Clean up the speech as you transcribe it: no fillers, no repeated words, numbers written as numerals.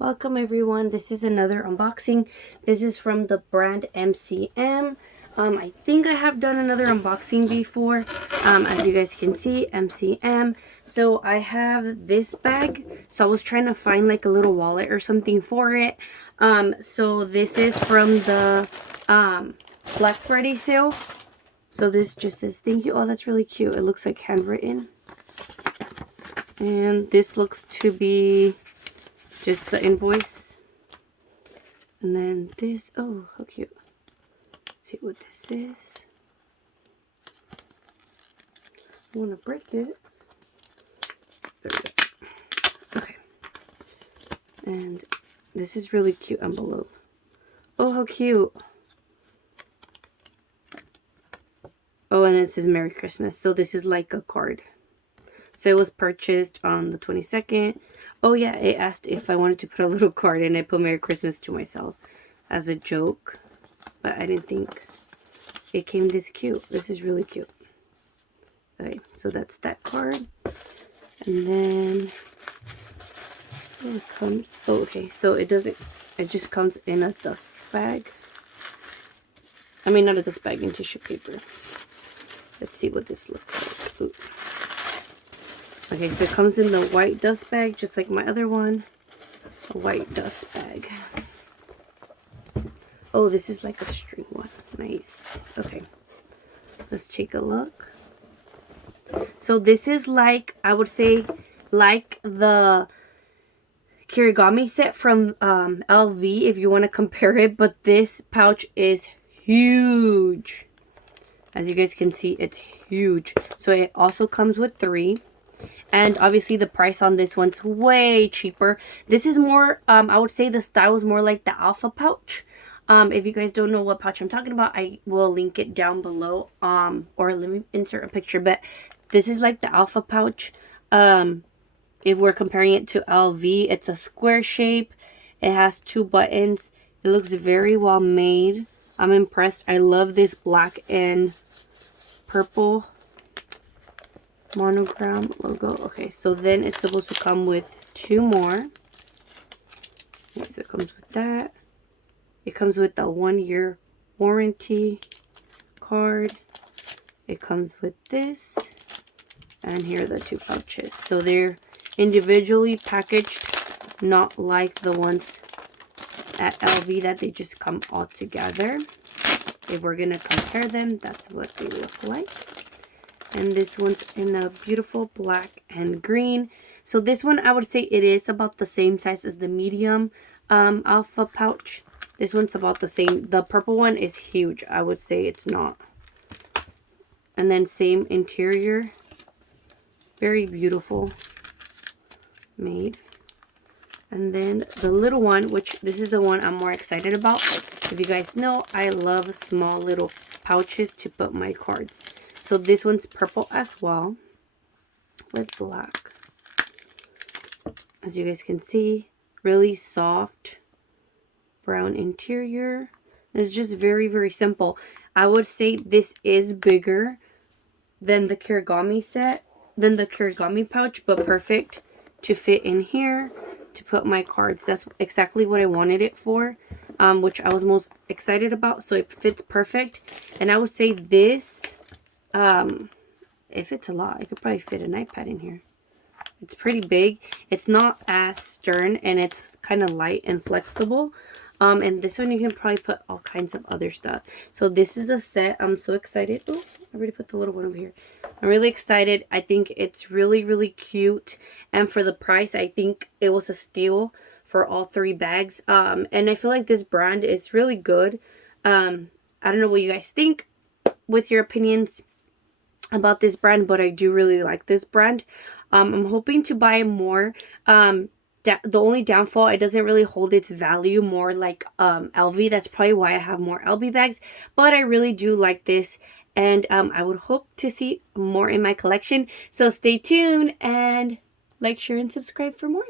Welcome everyone, this is another unboxing. This is from the brand MCM. I think I have done another unboxing before. As you guys can see, MCM. So I have this bag. So I was trying to find like a little wallet or something for it. So this is from the Black Friday sale. So this just says thank you. Oh, that's really cute. It looks like handwritten. And this looks to be just the invoice. And then this, oh, how cute. Let's see what this is. I want to break it. There we go. Okay. And this is really cute envelope. Oh, how cute. Oh, and it says Merry Christmas. So this is like a card. So it was purchased on the 22nd. Oh yeah, it asked if I wanted to put a little card and I put Merry Christmas to myself as a joke. But I didn't think it came this cute. This is really cute. Okay, so that's that card. And then it comes, oh, okay, so it just comes in a dust bag. I mean, not a dust bag, in tissue paper. Let's see what this looks like. Ooh. Okay, so it comes in the white dust bag, just like my other one. A white dust bag. Oh, this is like a string one. Nice. Okay. Let's take a look. So this is like, I would say, like the Kirigami set from LV, if you want to compare it. But this pouch is huge. As you guys can see, it's huge. So it also comes with 3. And obviously the price on this one's way cheaper. This is more, I would say the style is more like the Alpha pouch. If you guys don't know what pouch I'm talking about, I will link it down below. Or let me insert a picture. But this is like the Alpha pouch. If we're comparing it to LV, it's a square shape. It has 2 buttons. It looks very well made. I'm impressed. I love this black and purple monogram logo. Okay, so then it's supposed to come with 2 more. Okay, so it comes with that. It comes with the 1-year warranty card. It comes with this. And here are the 2 pouches. So they're individually packaged, not like the ones at LV that they just come all together. If we're going to compare them, that's what they look like. And this one's in a beautiful black and green. So this one, I would say it is about the same size as the medium Alpha pouch. This one's about the same. The purple one is huge. I would say it's not. And then same interior. Very beautiful made. And then the little one, which this is the one I'm more excited about. If you guys know, I love small little pouches to put my cards. So this one's purple as well with black. As you guys can see, really soft brown interior. It's just very, very simple. I would say this is bigger than the Kirigami set, than the Kirigami pouch, but perfect to fit in here to put my cards. That's exactly what I wanted it for, which I was most excited about. So it fits perfect. And I would say this, it fits a lot. I could probably fit an iPad in here. It's pretty big. It's not as stern, and it's kind of light and flexible. And this one you can probably put all kinds of other stuff. So this is the set. I'm so excited. Oh, I already put the little one over here. I'm really excited. I think it's really, really cute. And for the price, I think it was a steal for all 3 bags. And I feel like this brand is really good. I don't know what you guys think with your opinions about this brand, but I do really like this brand. I'm hoping to buy more. The only downfall, it doesn't really hold its value more like LV. That's probably why I have more LV bags, but I really do like this, and I would hope to see more in my collection. So stay tuned and like, share, and subscribe for more.